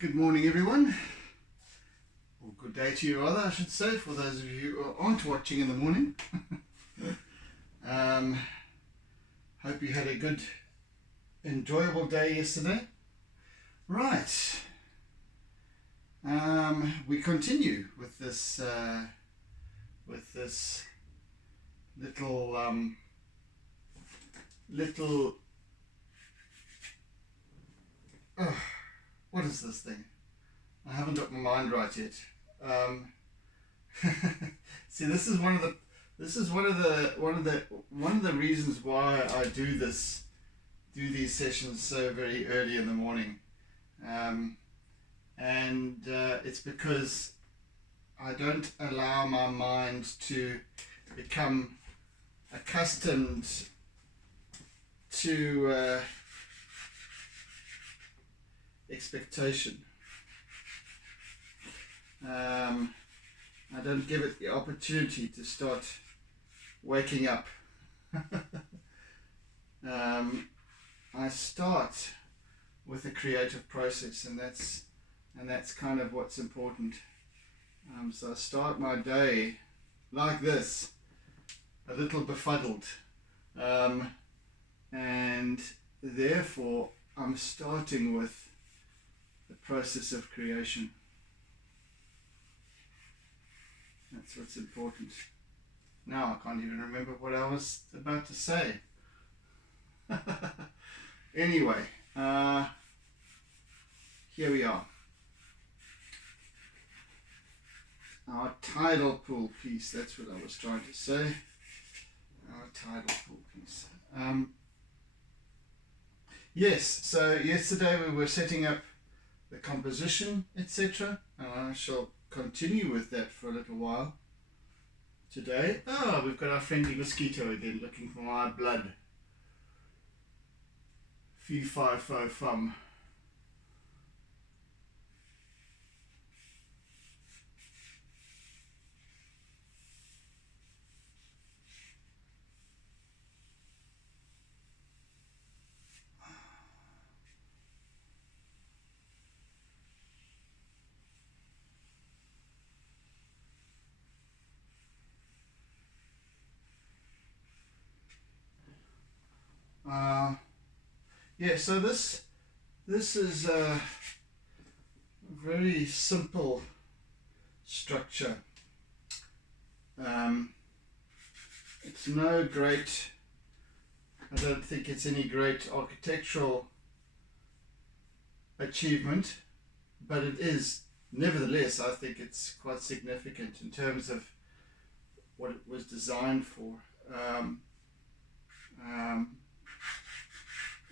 Good morning, everyone, or good day to you, rather, I should say, for those of you who aren't watching in the morning. Hope you had a good, enjoyable day yesterday. Right, we continue with this little what is this thing? I haven't got my mind right yet. See, this is one of the reasons why I do these sessions so very early in the morning, and it's because I don't allow my mind to become accustomed to expectation. I don't give it the opportunity to start waking up. I start with a creative process, and that's kind of what's important. So I start my day like this, a little befuddled, and therefore I'm starting with the process of creation. That's what's important. Now I can't even remember what I was about to say. Anyway, here we are. Our tidal pool piece, that's what I was trying to say. Our tidal pool piece. Yes, so yesterday we were setting up the composition, etc. And I shall continue with that for a little while today. Oh, we've got our friendly mosquito again looking for my blood. Fee fi fo fum. Yeah, so this is a very simple structure. It's no great, I don't think it's any great architectural achievement, but it is, nevertheless, I think it's quite significant in terms of what it was designed for.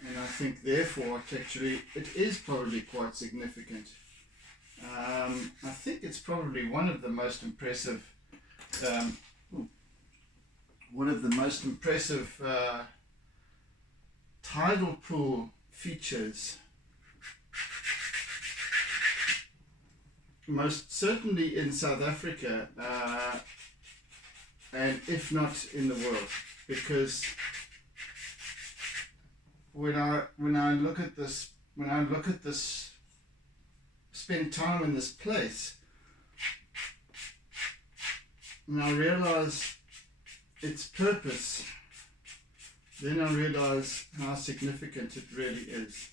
And I think therefore architecturally it is probably quite significant. I think it's probably one of the most impressive tidal pool features, most certainly in South Africa, and if not in the world, because when I look at this, spend time in this place, and I realize its purpose, then I realize how significant it really is.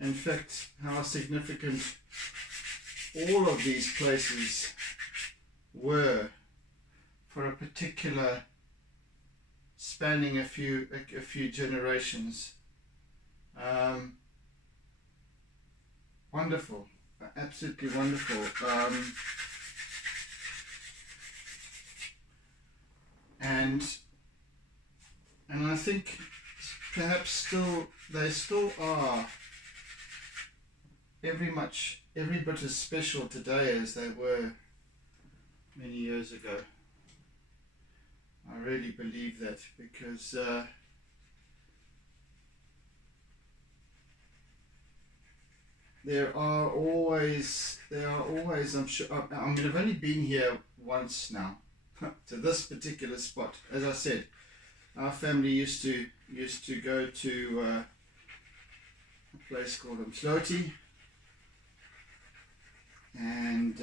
In fact, how significant all of these places were for a particular spanning a few generations. Wonderful, absolutely wonderful. And I think perhaps they still are every bit as special today as they were many years ago. I really believe that, because there are always, I'm sure, I mean, I've only been here once now, to this particular spot. As I said, our family used to go to a place called Umhlali and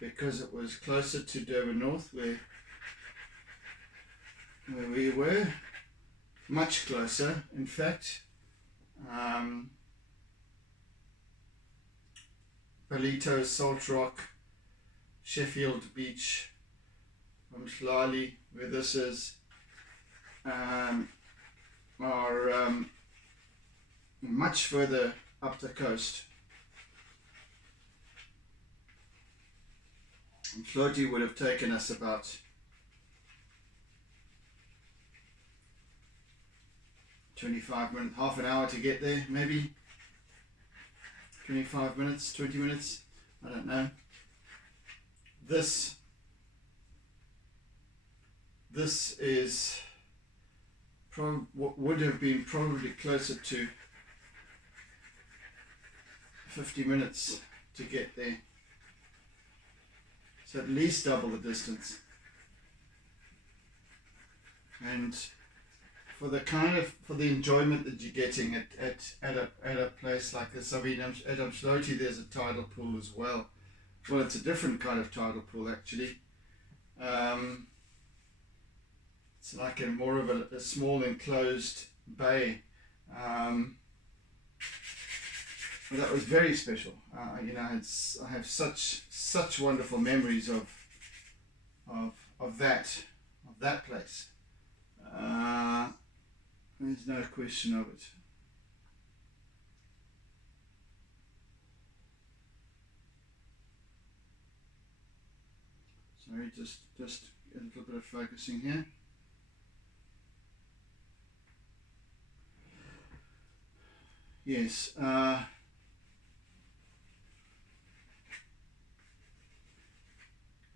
because it was closer to Durban North, where we were, much closer, in fact. Palito, Salt Rock, Sheffield Beach, Umhlali, where this is, are much further up the coast. Umhlali would have taken us about 25 minutes, half an hour to get there, maybe 25 minutes, 20 minutes, I don't know. This is what would have been probably closer to 50 minutes to get there. So at least double the distance. And for the enjoyment that you're getting at a place like this, I mean, at Umhlali there's a tidal pool as well. Well, it's a different kind of tidal pool actually. It's like more of a small enclosed bay. Well, that was very special. You know, I have such wonderful memories of that place. There's no question of it. Sorry, just a little bit of focusing here. Yes.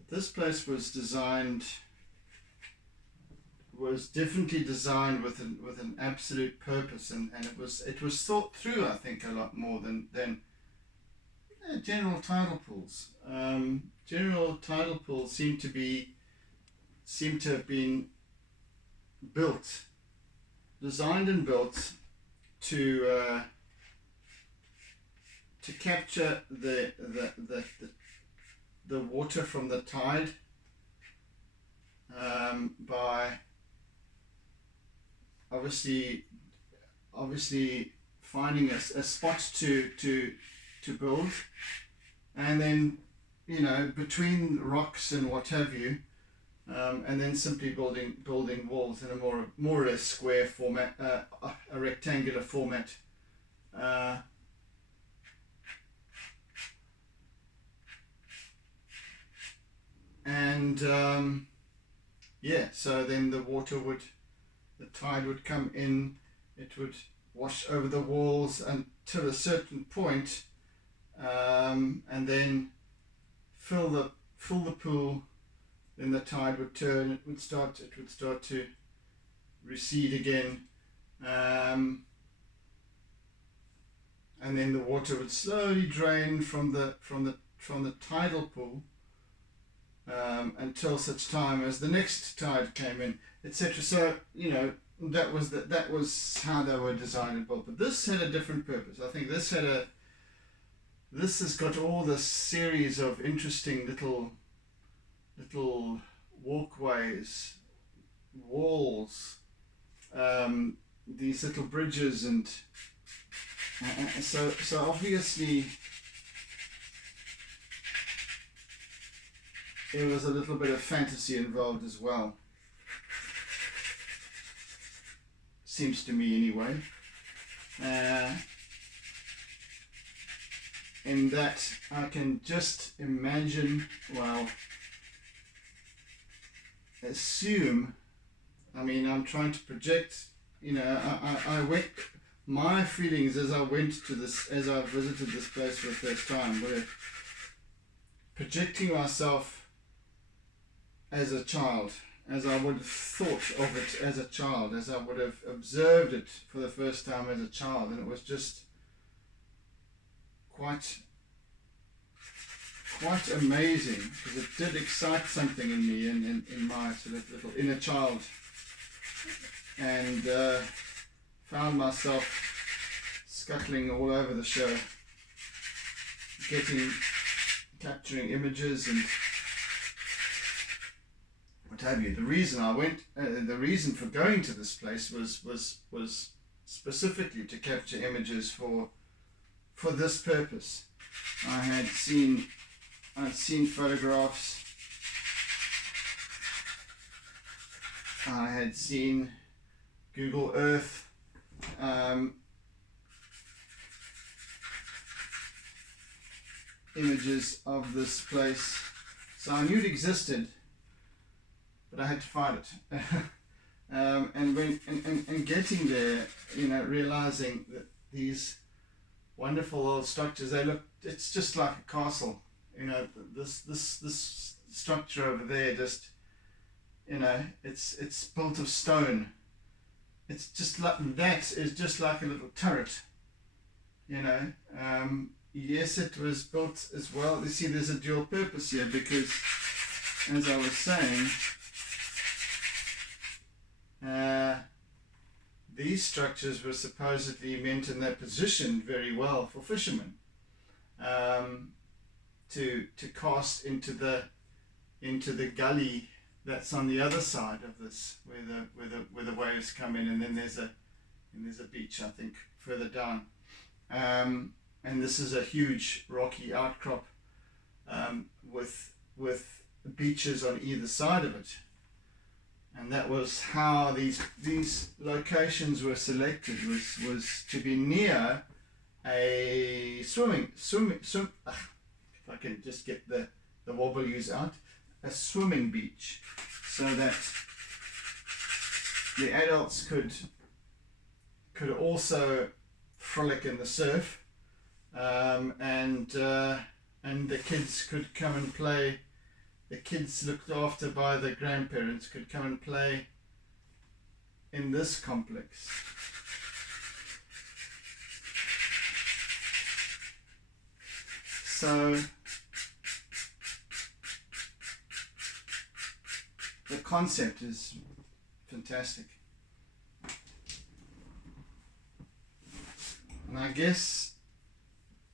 This place was definitely designed with an absolute purpose, and it was thought through, I think, a lot more than general tidal pools. General tidal pools seem to have been designed and built to capture the water from the tide by obviously finding a spot to build, and then, you know, between rocks and what have you, and then simply building walls in a more or less square format, a rectangular format. And yeah, so then the tide would come in, it would wash over the walls until a certain point, and then fill the pool. Then the tide would turn. It would start to recede again, and then the water would slowly drain from the tidal pool, until such time as the next tide came in, etc. So, you know, that was how they were designed and built. But this had a different purpose. I think this has got all this series of interesting little walkways, walls, these little bridges, and so obviously there was a little bit of fantasy involved as well. Seems to me anyway. In that I can just imagine, well, assume, I mean, I'm trying to project, you know, I went, my feelings as I visited this place for the first time were projecting myself as a child, as I would have thought of it as a child, as I would have observed it for the first time as a child, and it was just quite amazing, because it did excite something in me, in my sort of little inner child, and found myself scuttling all over the show, capturing images and what have you. The reason I went, the reason for going to this place was specifically to capture images for this purpose. I'd seen photographs. I had seen Google Earth. Images of this place, so I knew it existed, but I had to find it. And getting there, realizing that these wonderful old structures, it's just like a castle. This structure over there, just it's built of stone. It's just like that is just like a little turret. Yes, it was built as well. You see, there's a dual purpose here because, as I was saying, these structures were supposedly meant, and they're positioned very well for fishermen to cast into the gully that's on the other side of this, where the waves come in, and then there's a beach, I think, further down. And this is a huge rocky outcrop with beaches on either side of it, and that was how these locations were selected. Was to be near a swimming. If I can just get the W's out, a swimming beach, so that the adults could also frolic in the surf. And the kids could come and play. The kids looked after by the grandparents could come and play in this complex. So the concept is fantastic, and I guess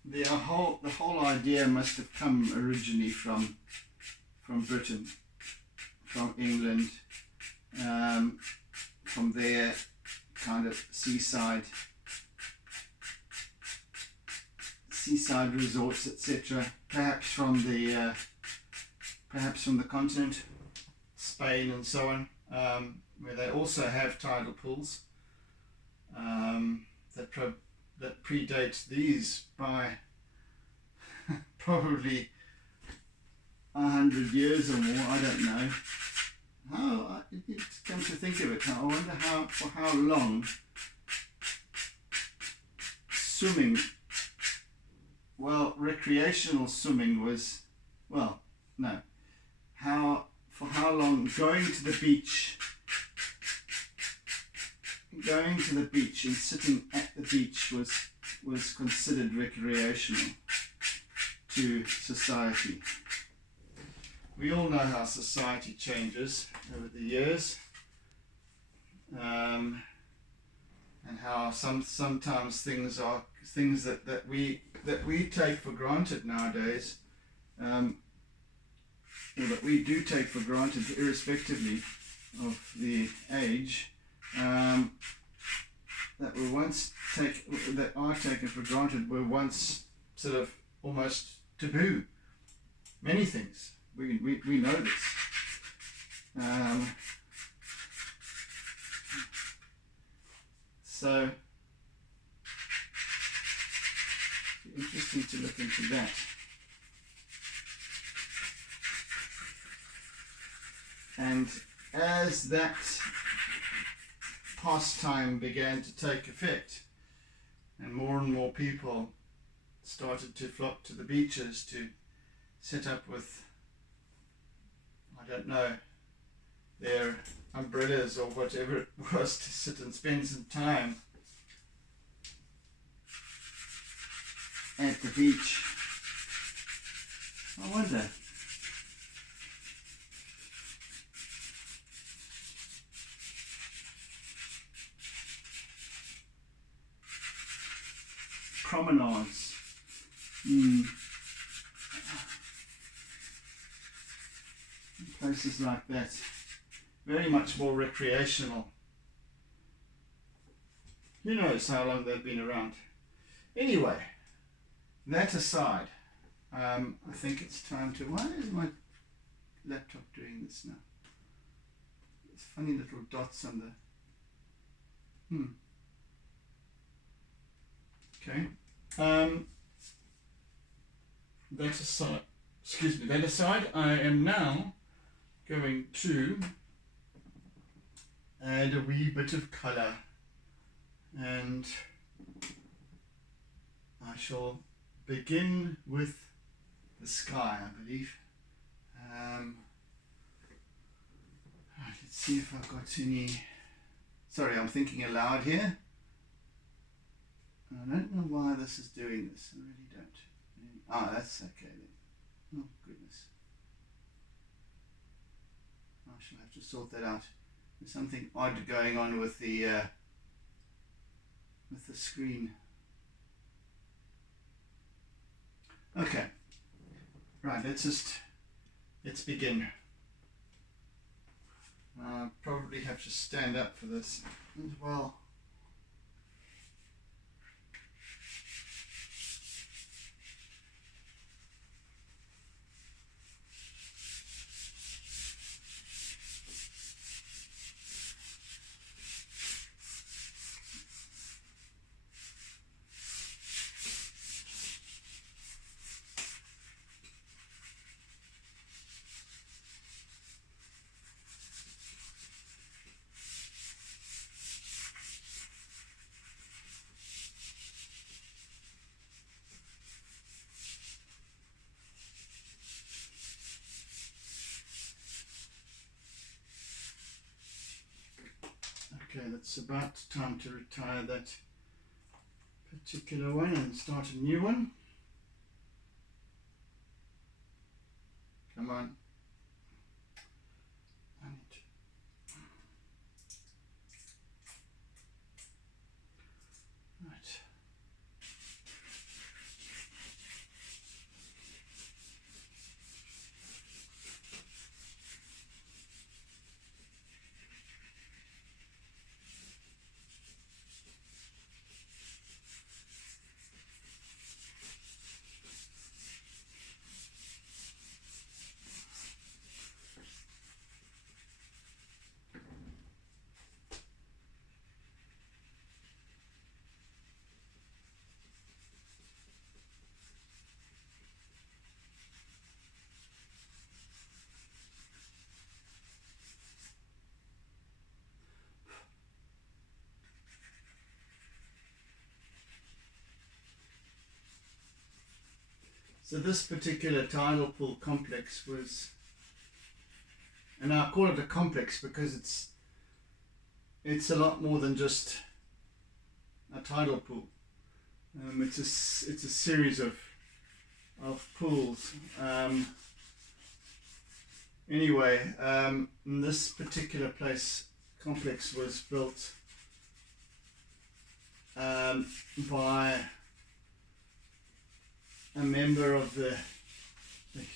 the whole idea must have come originally from Britain, from England, from their kind of seaside resorts, etc. Perhaps from the continent, Spain and so on, where they also have tidal pools that predate these by probably 100 years or more. I don't know. How it's come to think of it, I wonder for how long swimming, recreational swimming was, for how long going to the beach and sitting at the beach was considered recreational to society. We all know how society changes over the years, and how sometimes things that we take for granted nowadays, or that we do take for granted irrespectively of the age, that are taken for granted, were once sort of almost taboo. Many things. We know this. So it's interesting to look into that. And as that pastime began to take effect, and more people started to flock to the beaches to set up with, I don't know, their umbrellas or whatever it was, to sit and spend some time at the beach. I wonder. Promenades. this is like that. Very much more recreational. Who knows how long they've been around. Anyway, that aside, I think it's time to... Why is my laptop doing this now? There's funny little dots on the... Okay. That aside, I am now going to add a wee bit of colour, and I shall begin with the sky, I believe. Right, let's see if I've got any... Sorry, I'm thinking aloud here. I don't know why this is doing this. I really don't. Ah, that's okay then. Oh, goodness. I shall have to sort that out. There's something odd going on with the screen. Okay. Right, let's begin. I'll probably have to stand up for this as well. Okay, that's about time to retire that particular one and start a new one. Come on. I need to... Right. So this particular tidal pool complex was, and I call it a complex because it's a lot more than just a tidal pool. It's a series of pools. Anyway, this particular complex was built by a member of the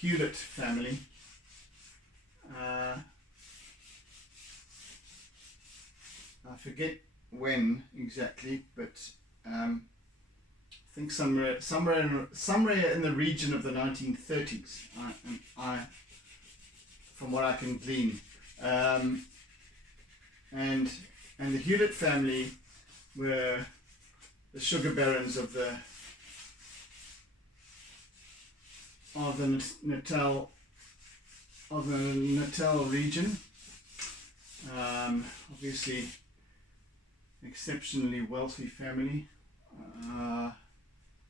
Hewlett family. I forget when exactly, but I think somewhere in the region of the 1930s. From what I can glean, and the Hewlett family were the sugar barons of the Natal region. Obviously, exceptionally wealthy family,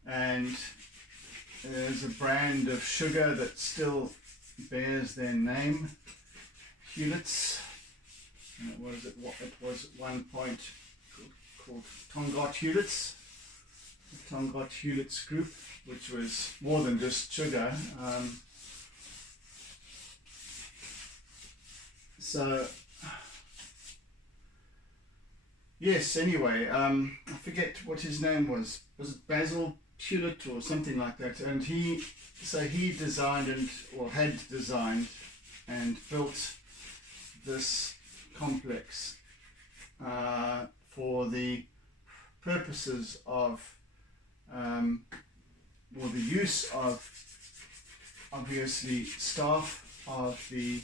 and there's a brand of sugar that still bears their name, Hewlett's. And it was at one point called Tongaat Hewlett's. The Tongaat Hewlett's group, which was more than just sugar. So yes, anyway, I forget what his name was. Was it Basil Hewlett or something like that? And he designed had designed and built this complex for the purposes of or the use of obviously staff of the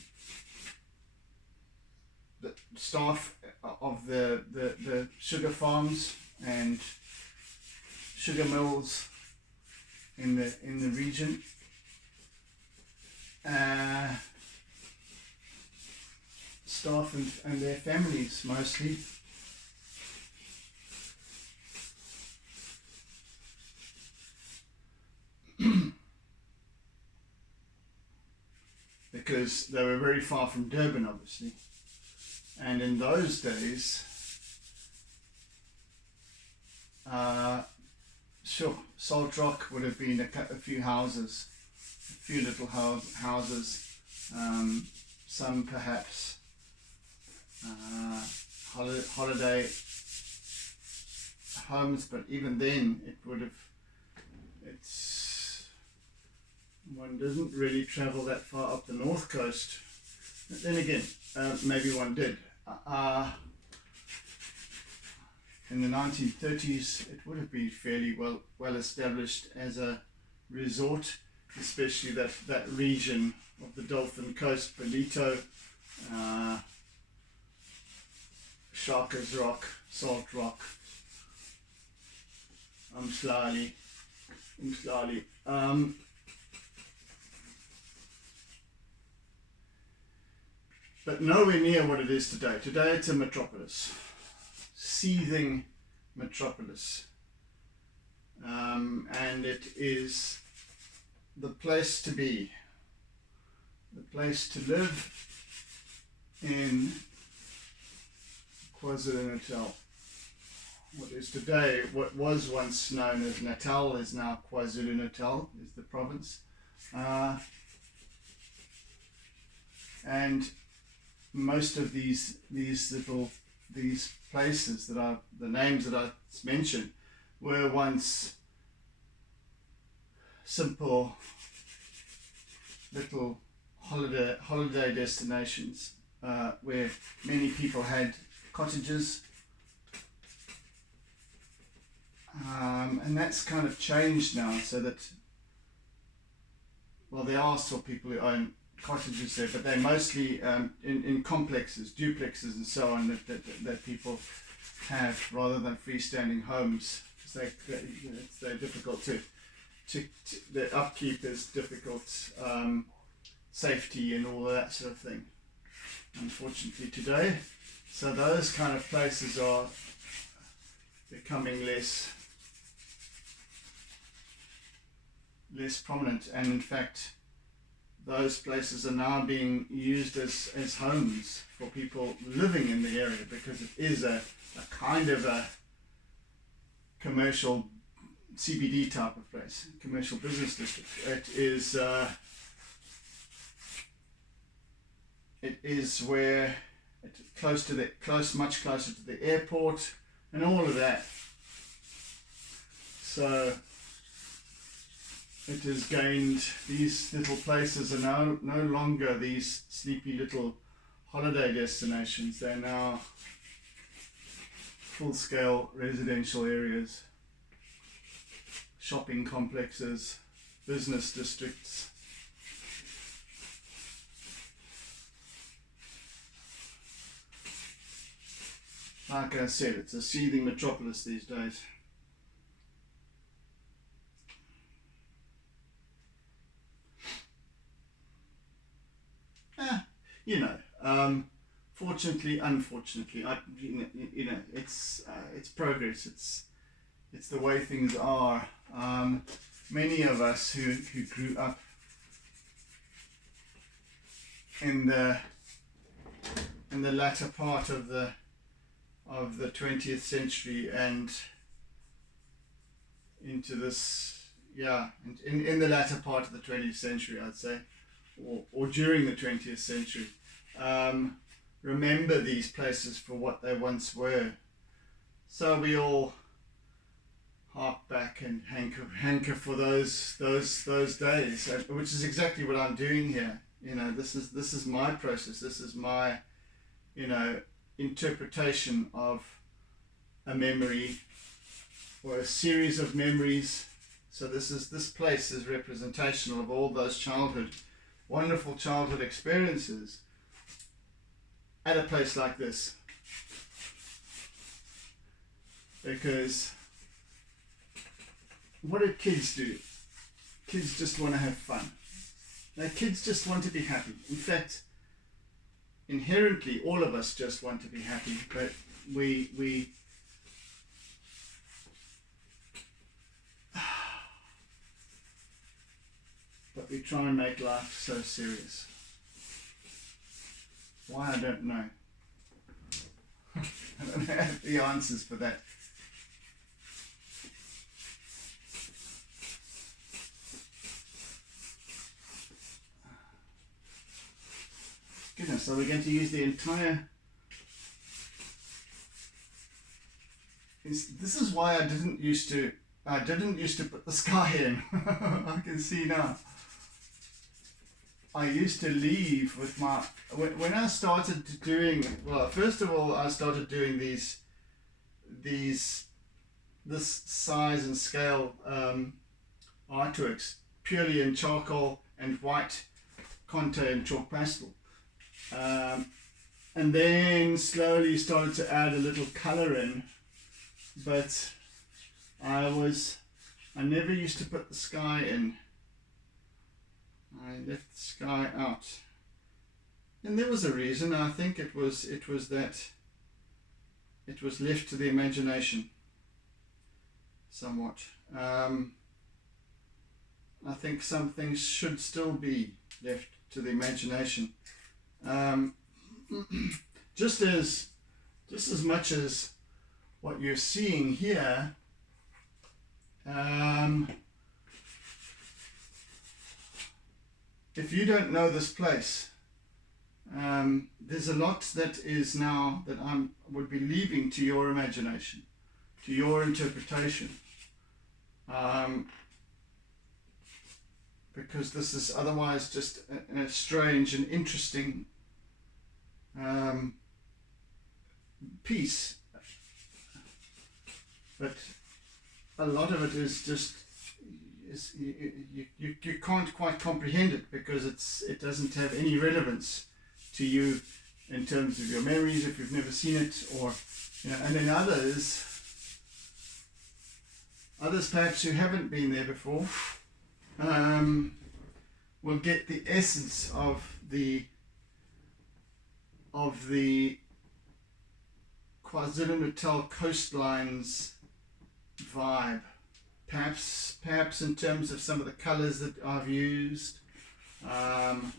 staff of the sugar farms and sugar mills in the region, staff and their families mostly. Because they were very far from Durban, obviously. And in those days, sure, Salt Rock would have been a few houses, a few little houses, some perhaps holiday homes, but even then it would have, one doesn't really travel that far up the north coast. But then again, maybe one did. In the 1930s, it would have been fairly well established as a resort, especially that region of the Dolphin Coast, Ballito, Sharkers Rock, Salt Rock, Umhlali. But nowhere near what it is today. Today it's a metropolis, seething metropolis, and it is the place to be, the place to live in KwaZulu-Natal. What is today, what was once known as Natal, is now KwaZulu-Natal, is the province, and most of these places that are the names that I mentioned were once simple little holiday destinations where many people had cottages, and that's kind of changed now, so that, well, there are still people who own cottages there, but they're mostly in complexes, duplexes and so on that people have, rather than freestanding homes, because they're difficult to the upkeep is difficult, safety and all that sort of thing, unfortunately today. So those kind of places are becoming less prominent, and in fact those places are now being used as homes for people living in the area, because it is a kind of a commercial CBD type of place, commercial business district. It is where it's much closer to the airport and all of that. So it has gained, these little places are now no longer these sleepy little holiday destinations. They're now full-scale residential areas, shopping complexes, business districts. Like I said, it's a seething metropolis these days. Fortunately, unfortunately, it's progress. It's the way things are. Many of us who grew up in the latter part of the 20th century and into this, in the latter part of the 20th century, I'd say, or during the 20th century, remember these places for what they once were. So we all hark back and hanker for those days, which is exactly what I'm doing here. This is my process. This is my, interpretation of a memory or a series of memories. So this place is representational of all those wonderful childhood experiences at a place like this. Because what do kids do? Kids just want to have fun. Kids just want to be happy. In fact, inherently, all of us just want to be happy, but we try and make life so serious. Why, I don't know. I don't have the answers for that. Goodness, so we're going to use the entire... This is why I didn't used to put the sky in. I can see now. I used to leave with my... When I started doing... Well, first of all, I started doing this size and scale artworks purely in charcoal and white conté and chalk pastel. And then slowly started to add a little color in, but I never used to put the sky in. I left the sky out, and there was a reason. I think it was that it was left to the imagination somewhat. I think some things should still be left to the imagination. Just as much as what you're seeing here, if you don't know this place, there's a lot that is now that would be leaving to your imagination, to your interpretation, because this is otherwise just a strange and interesting piece, but a lot of it is just you can't quite comprehend it because it doesn't have any relevance to you in terms of your memories if you've never seen it, or and then others perhaps who haven't been there before will get the essence of the KwaZulu-Natal coastlines vibe, perhaps in terms of some of the colors that I've used, and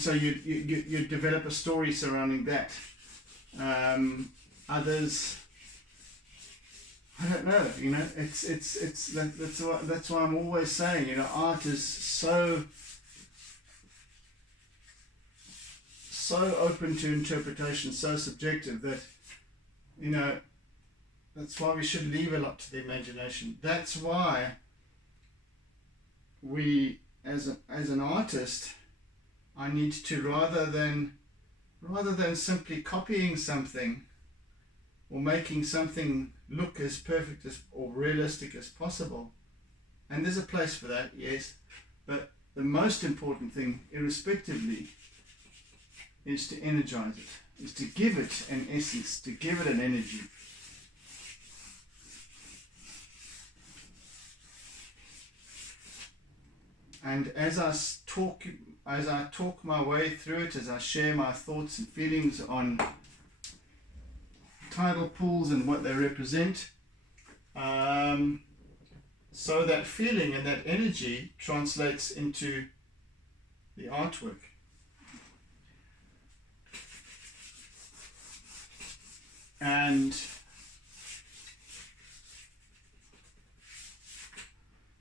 so you develop a story surrounding that. Others, I don't know, that's why I'm always saying, art is so open to interpretation, so subjective that, that's why we should leave a lot to the imagination. That's why we, as an artist, I need to, rather than simply copying something or making something look as perfect or realistic as possible, and there's a place for that, yes, but the most important thing, irrespectively, is to energize it, is to give it an essence, to give it an energy. And as I talk my way through it, as I share my thoughts and feelings on tidal pools and what they represent, so that feeling and that energy translates into the artwork. And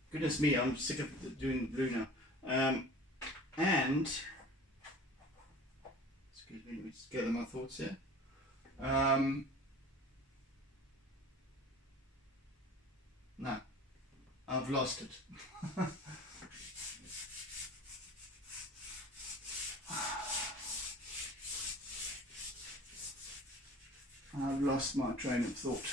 goodness me, I'm sick of doing blue now. And excuse me, let me just gather my thoughts here. No, I've lost it. I've lost my train of thought.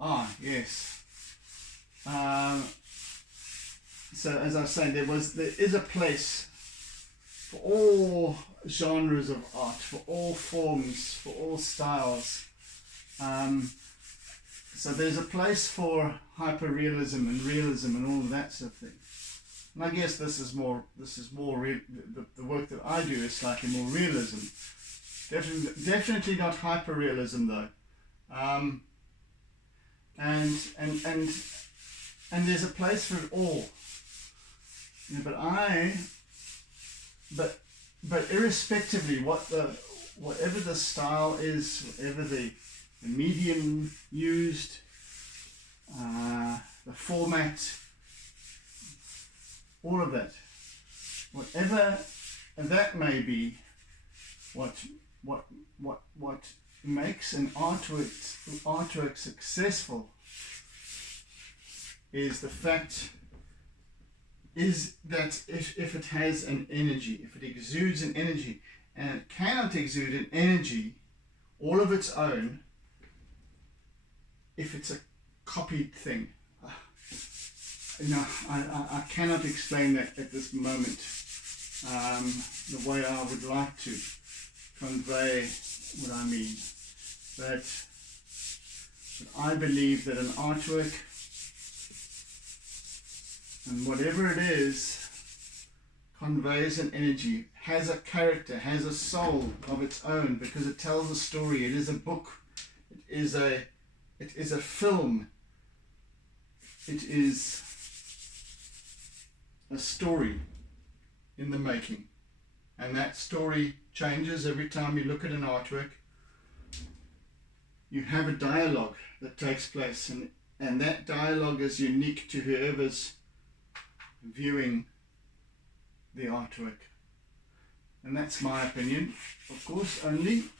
Ah, yes. So as I was saying, there is a place for all genres of art, for all forms, for all styles. So there's a place for hyperrealism and realism and all of that sort of thing. And I guess this is more the work that I do is slightly more realism. Definitely not hyperrealism though. And there's a place for it all. You know, but irrespectively whatever the style is, whatever the medium used, the format, all of that, whatever that may be, what makes an artwork successful is the fact is that if it has an energy, if it exudes an energy, and it cannot exude an energy all of its own if it's a copied thing. I cannot explain that at this moment the way I would like to convey what I mean. But I believe that an artwork, and whatever it is, conveys an energy, has a character, has a soul of its own, because it tells a story. It is a book. It is a film. It is a story in the making. And that story changes every time you look at an artwork. You have a dialogue that takes place, and that dialogue is unique to whoever's viewing the artwork. And that's my opinion, of course, only.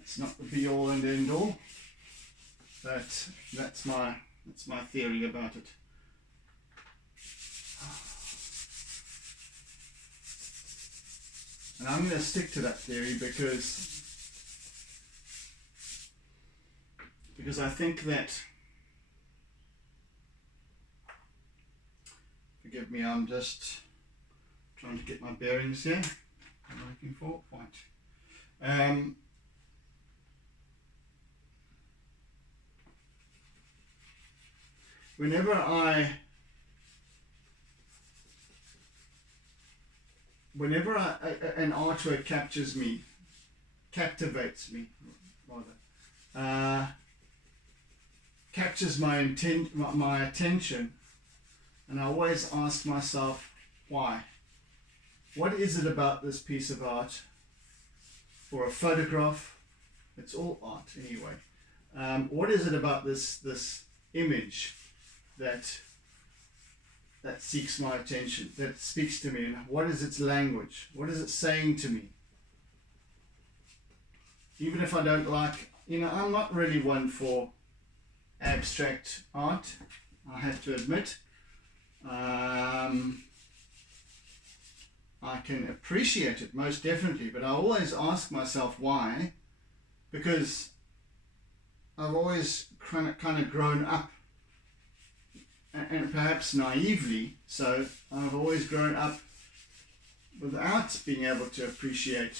It's not the be all and end all, but that's my theory about it. And I'm going to stick to that theory because I think that, forgive me, I'm just trying to get my bearings here. What I'm looking for, right. Whenever an artwork captivates me, captures my attention, and I always ask myself, why? What is it about this piece of art, or a photograph? It's all art anyway. What is it about this image that seeks my attention, that speaks to me, and what is its language? What is it saying to me? Even if I don't like, I'm not really one for abstract art, I have to admit. I can appreciate it, most definitely, but I always ask myself why, because I've always kind of grown up, and perhaps naively so, I've always grown up without being able to appreciate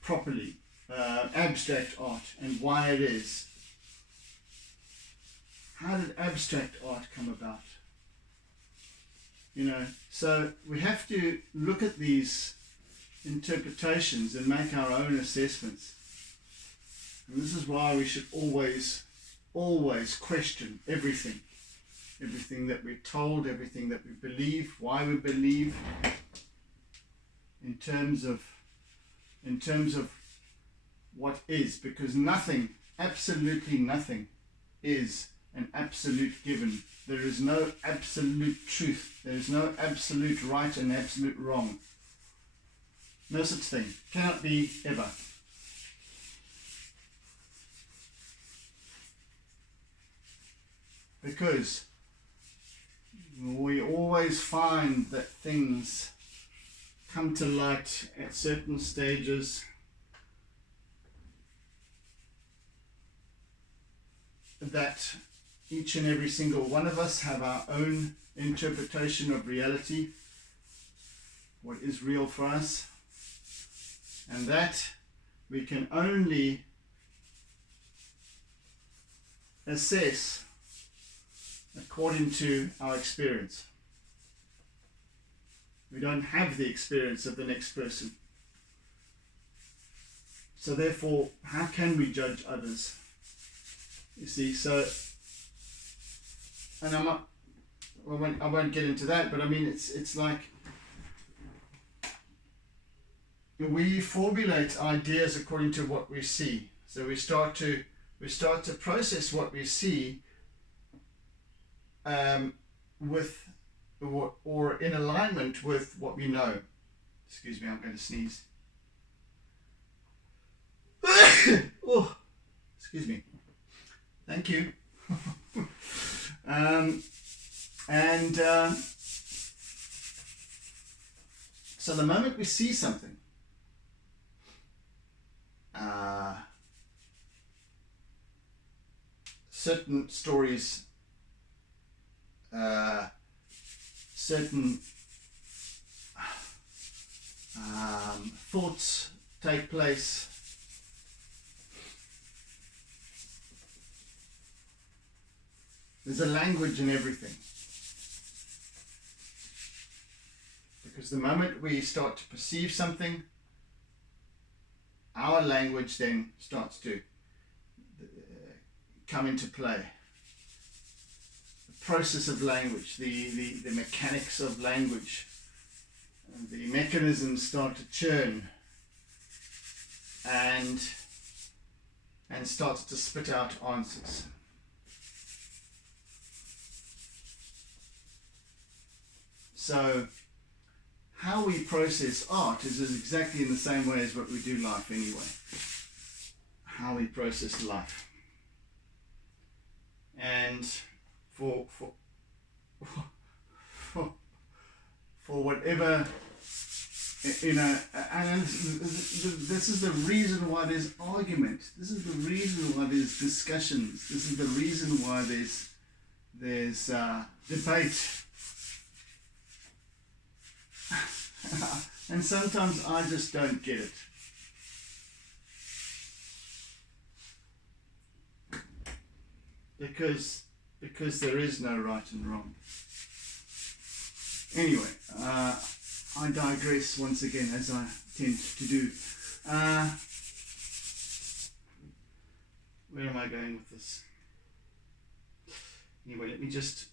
properly abstract art and why it is. How did abstract art come about? So we have to look at these interpretations and make our own assessments. And this is why we should always question everything that we're told, everything that we believe, why we believe, in terms of what is, because nothing, absolutely nothing, is an absolute given. There is no absolute truth. There is no absolute right and absolute wrong. No such thing. Cannot be ever. Because we always find that things come to light at certain stages that each and every single one of us have our own interpretation of reality, what is real for us, and that we can only assess according to our experience. We don't have the experience of the next person. So therefore, how can we judge others? You see, so, and I won't get into that, but I mean, it's like we formulate ideas according to what we see. So we start to process what we see with or in alignment with what we know. Excuse me, I'm going to sneeze. Oh, excuse me. Thank you. So the moment we see something, certain stories, certain thoughts take place. There's a language in everything. Because the moment we start to perceive something, our language then starts to come into play. The process of language, the mechanics of language, the mechanisms start to churn and starts to spit out answers. So how we process art is exactly in the same way as what we do life anyway. How we process life. And for whatever, you know, and this is the reason why there's argument. This is the reason why there's discussions. This is the reason why there's debate. And sometimes I just don't get it. Because there is no right and wrong. Anyway, I digress once again, as I tend to do. Where am I going with this? Anyway, let me just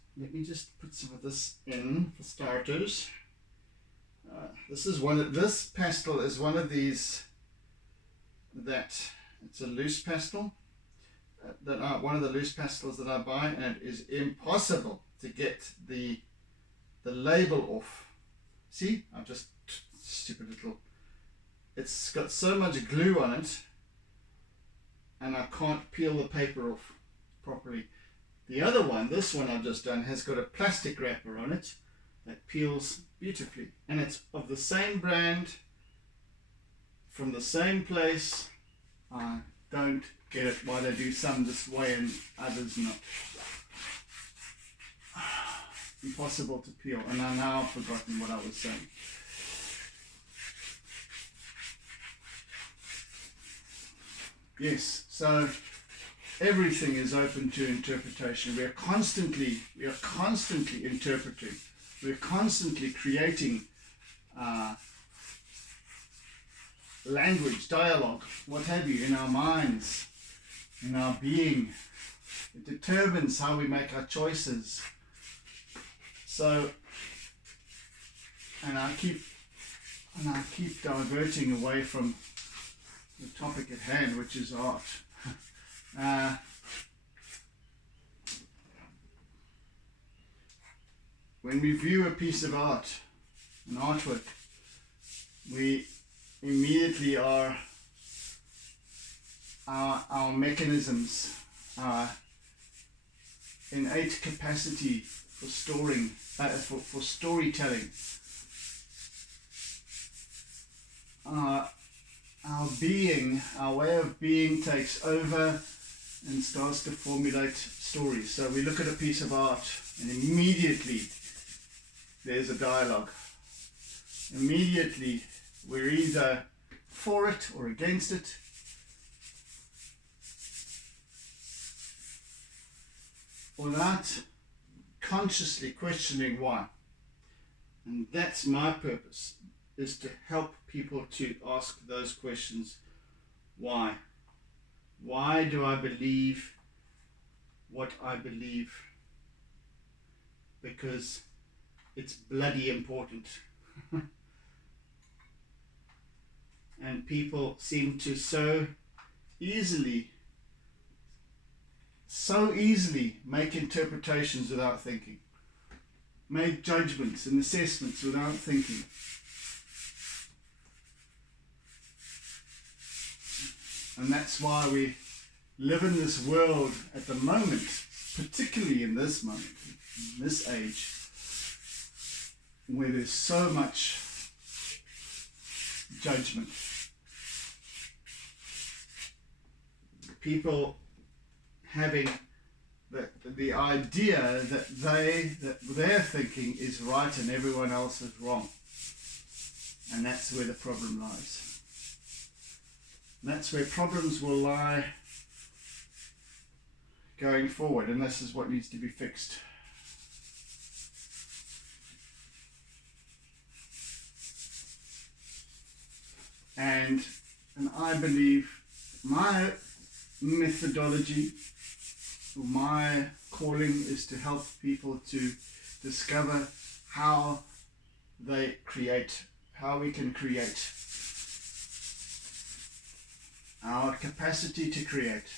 put some of this in for starters. This pastel is one of these that it's a loose pastel. One of the loose pastels that I buy, and it is impossible to get the label off. See, I've just stupid little. It's got so much glue on it, and I can't peel the paper off properly. The other one, this one I've just done, has got a plastic wrapper on it that peels beautifully, and it's of the same brand, from the same place. I don't get it why they do some this way and others not. Impossible to peel, and I now have forgotten what I was saying. Yes, so everything is open to interpretation. We are constantly interpreting. We're constantly creating language, dialogue, what have you, in our minds, in our being. It determines how we make our choices. So, and I keep diverting away from the topic at hand, which is art. When we view a piece of art, an artwork, we immediately are our mechanisms, our innate capacity for storing, for storytelling. Our being, our way of being takes over and starts to formulate stories. So we look at a piece of art and immediately there's a dialogue. Immediately we're either for it or against it. Without consciously questioning why. And that's my purpose, is to help people to ask those questions. Why? Why do I believe what I believe? Because it's bloody important. And people seem to so easily make interpretations without thinking, make judgments and assessments without thinking. And that's why we live in this world at the moment, particularly in this moment, in this age, where there's so much judgment. People having the idea that their thinking is right and everyone else is wrong. And that's where the problem lies. And that's where problems will lie going forward, and this is what needs to be fixed. And I believe my methodology, my calling, is to help people to discover how they create, how we can create. Our capacity to create.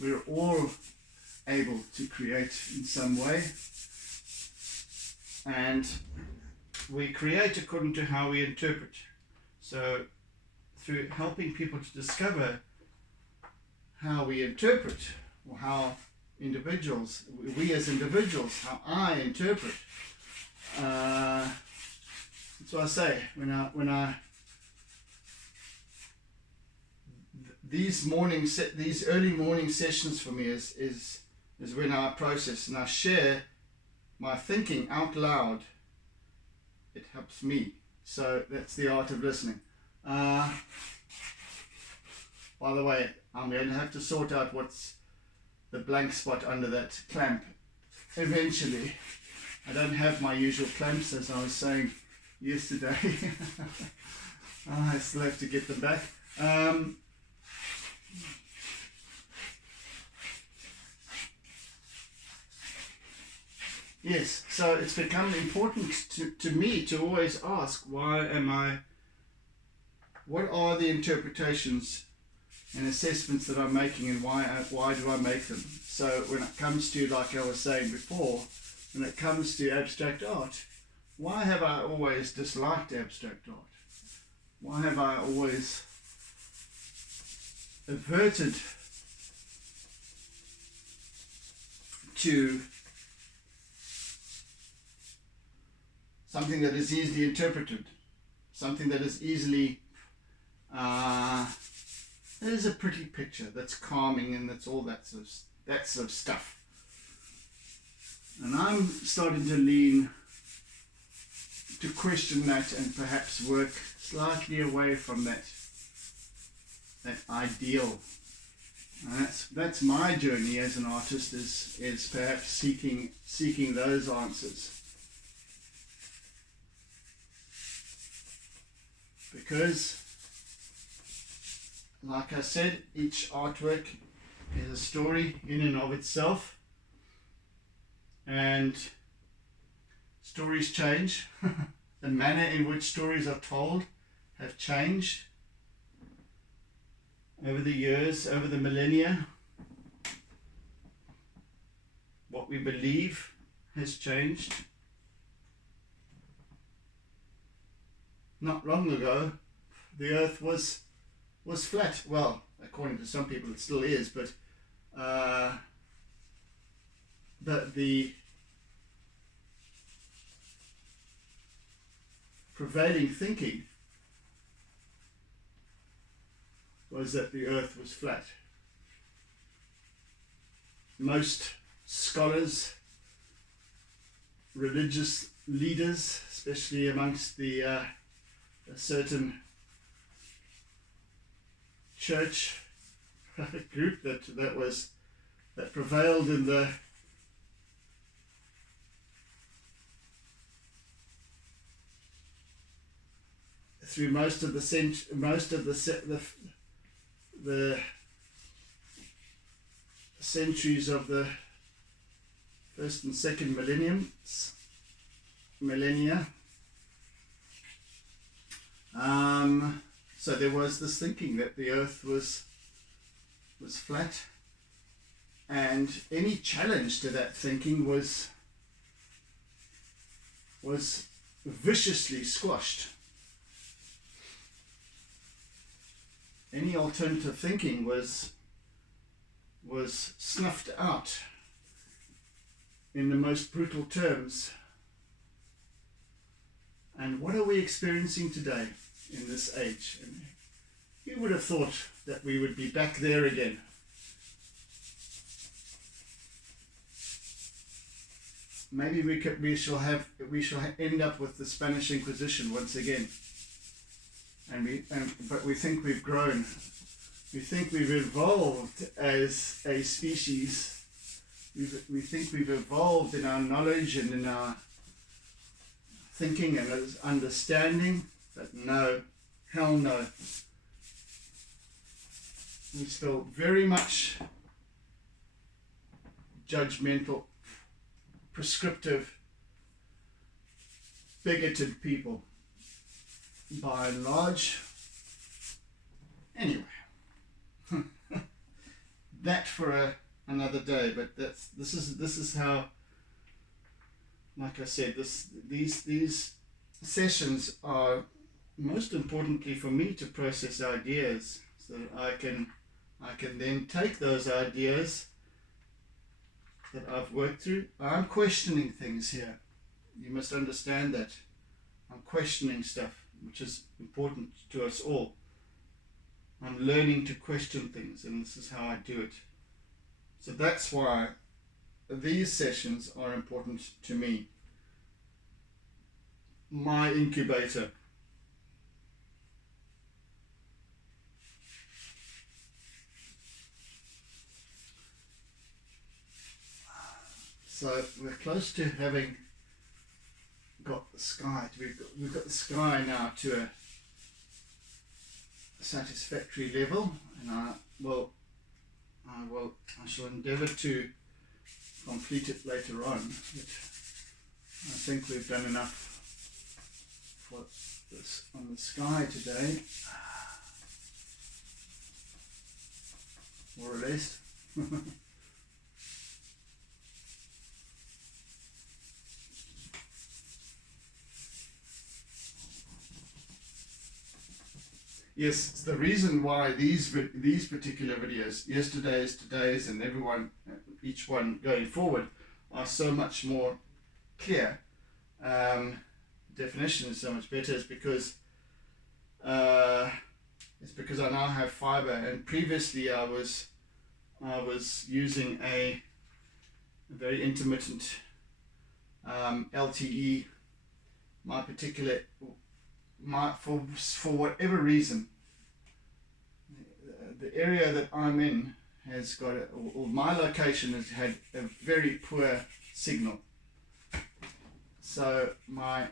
We're all able to create in some way, and we create according to how we interpret. So through helping people to discover how we interpret, or how individuals, we as individuals, how I interpret, that's what I say when I these early morning sessions for me is when I process and I share my thinking out loud. It helps me. So that's the art of listening. By the way, I'm going to have to sort out what's the blank spot under that clamp eventually. I don't have my usual clamps, as I was saying yesterday. I still have to get them back. Yes, so it's become important to me to always ask, what are the interpretations and assessments that I'm making, and why do I make them? So when it comes to, like I was saying before, when it comes to abstract art, why have I always disliked abstract art? Why have I always averted to something that is easily interpreted, something that is easily, there's a pretty picture that's calming and that's all that sort of stuff. And I'm starting to lean to question that and perhaps work slightly away from that ideal. And that's my journey as an artist, is perhaps seeking those answers. Because, like I said, each artwork is a story in and of itself, and stories change. The manner in which stories are told have changed over the years, over the millennia. What we believe has changed. not long ago, the Earth was flat. Well, according to some people, it still is, but the prevailing thinking was that the Earth was flat. Most scholars, religious leaders, especially amongst a certain church group that prevailed in the through most of the centuries of the first and second millennia. So there was this thinking that the Earth was flat, and any challenge to that thinking was viciously squashed. Any alternative thinking was snuffed out in the most brutal terms. And what are we experiencing today in this age? And who would have thought that we would be back there again? Maybe we shall end up with the Spanish Inquisition once again. But we think we've grown. We think we've evolved as a species. We think we've evolved in our knowledge and in our thinking and understanding. But no, hell no. We're still very much judgmental, prescriptive, bigoted people. By and large. Anyway, that for another day. But this is how, like I said, these sessions are most importantly for me to process ideas, so that I can then take those ideas that I've worked through. I'm questioning things here. You must understand that. I'm questioning stuff, which is important to us all. I'm learning to question things, and this is how I do it. So that's why these sessions are important to me. My incubator. So we're close to having got the sky. We've got the sky now to a satisfactory level, and I shall endeavour to complete it later on. But I think we've done enough for this on the sky today, more or less. Yes, it's the reason why these particular videos, yesterday's, today's, and each one going forward, are so much more clear. Definition is so much better. It's because I now have fiber, and previously I was using a very intermittent LTE. For whatever reason, the area that I'm in has got, or my location has had a very poor signal. So my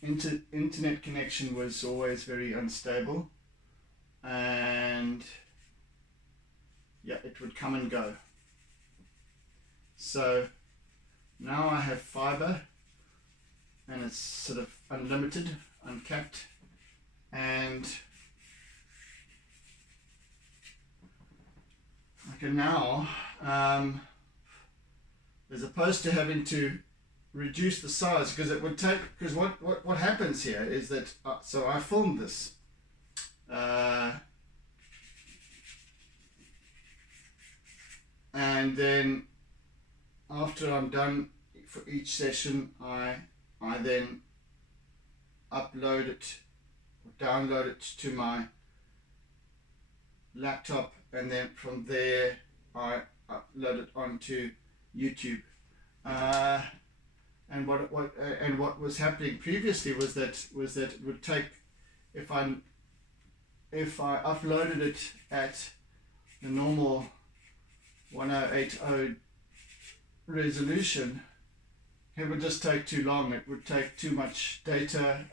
internet connection was always very unstable, and yeah, it would come and go. So now I have fiber, and it's sort of unlimited, uncapped, and I can now, as opposed to having to reduce the size, because it would take, because what happens here is that so I filmed this and then after I'm done for each session, I then upload it or download it to my laptop, and then from there I upload it onto YouTube. And what was happening previously was that it would take, if I uploaded it at the normal 1080 resolution, it would just take too long. It would take too much data.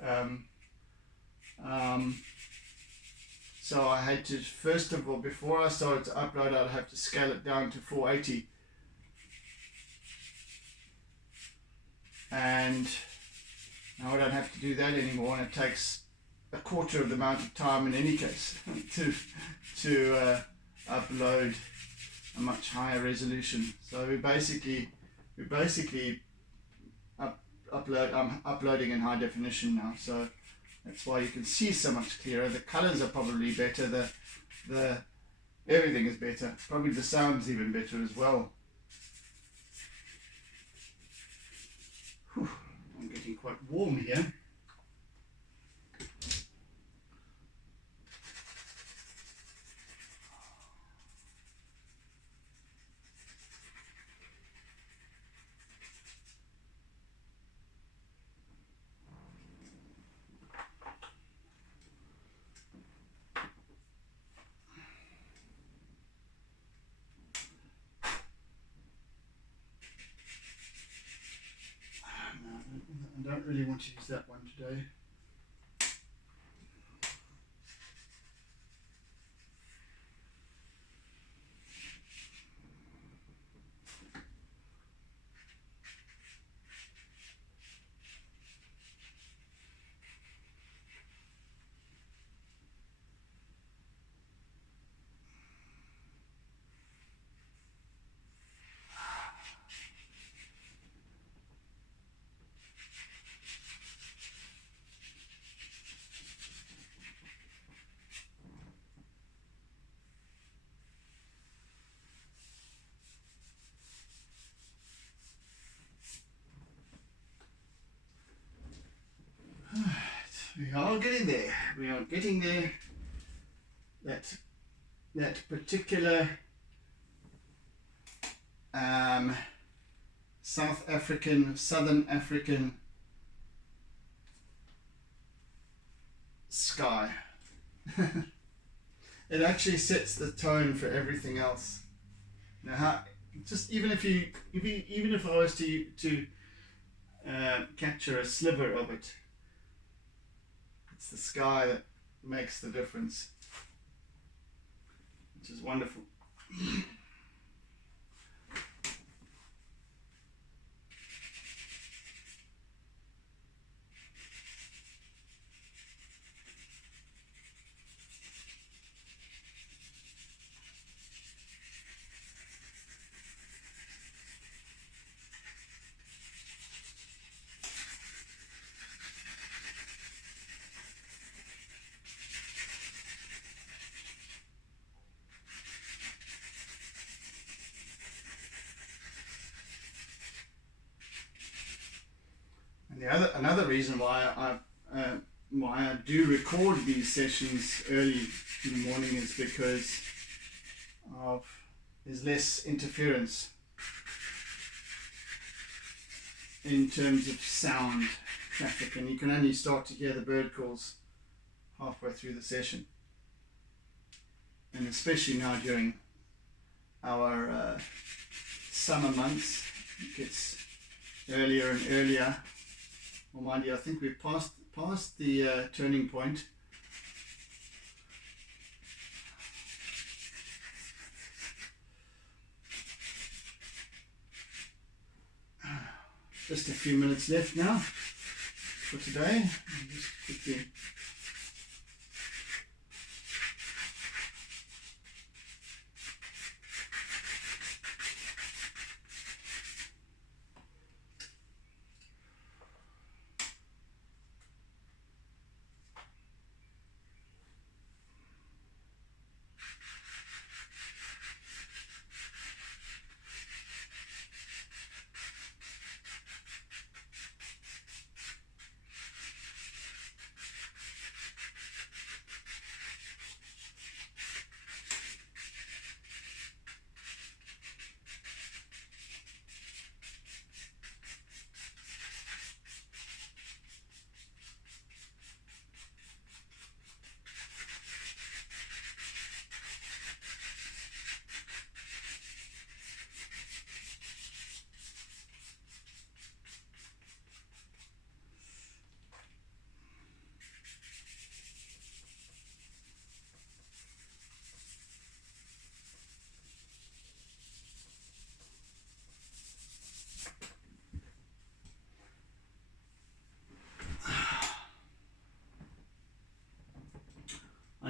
So I had to, first of all, before I started to upload, I'd have to scale it down to 480. And now I don't have to do that anymore, and it takes a quarter of the amount of time in any case to upload a much higher resolution. So I'm uploading in high definition now, so that's why you can see so much clearer. The colors are probably better, the everything is better, probably the sound's even better as well. Whew, I'm getting quite warm here. I don't really want to use that one today. We are getting there. We are getting there. That particular Southern African sky. It actually sets the tone for everything else. Now, just even if I was to capture a sliver of it, it's the sky that makes the difference, which is wonderful. Another reason why I do record these sessions early in the morning is because there's less interference in terms of sound traffic, and you can only start to hear the bird calls halfway through the session, and especially now during our summer months, it gets earlier and earlier. Well, mind you, I think we've passed the turning point. Just a few minutes left now for today. I'll just quickly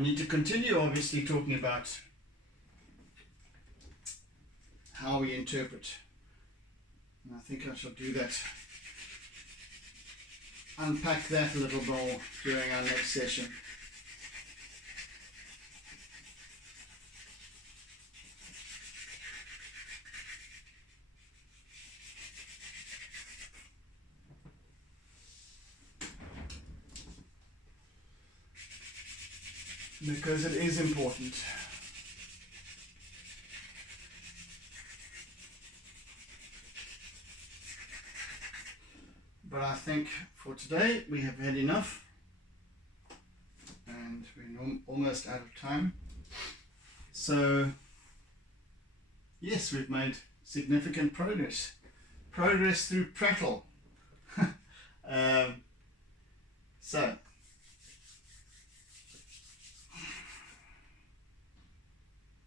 I need to continue obviously talking about how we interpret. And I think I shall do that, unpack that a little more during our next session. Because it is important. But I think for today we have had enough, and we're almost out of time. So yes, we've made significant progress through prattle. So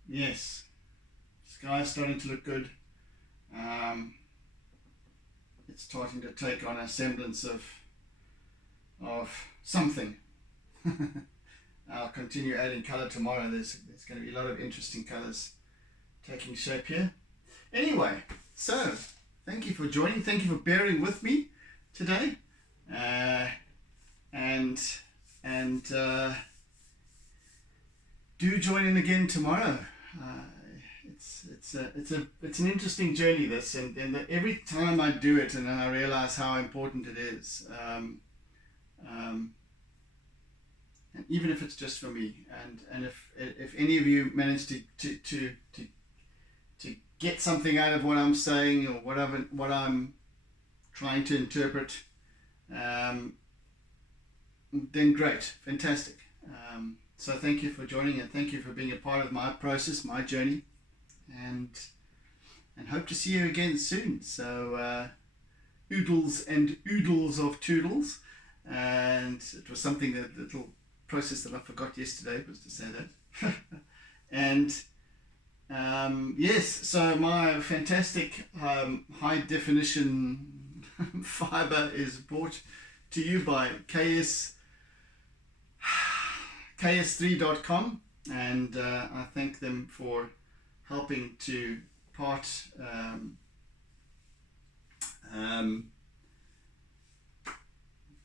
yes, sky's starting to look good. It's starting to take on a semblance of something. I'll continue adding color tomorrow. There's going to be a lot of interesting colors taking shape here. Anyway, so thank you for joining. Thank you for bearing with me today. And do join in again tomorrow. It's an interesting journey, this, and every time I do it, and then I realize how important it is. And even if it's just for me, and if any of you manage to get something out of what I'm saying, or what I'm trying to interpret, then great, fantastic. So thank you for joining, and thank you for being a part of my process, my journey, and hope to see you again soon. So oodles and oodles of toodles. And it was something, that little process that I forgot yesterday was to say that. And yes, so my fantastic high definition fiber is brought to you by ks3.com, and I thank them for helping to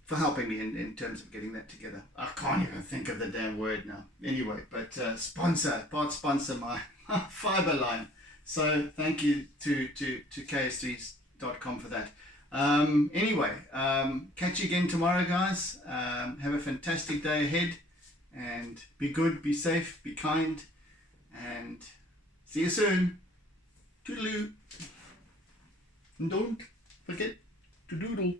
for helping me in terms of getting that together. I can't even think of the damn word now. Anyway, but sponsor my fiber line. So thank you to ks3.com for that. Anyway, catch you again tomorrow, guys. Have a fantastic day ahead, and be good, be safe, be kind, and see you soon. Toodaloo. And don't forget to doodle.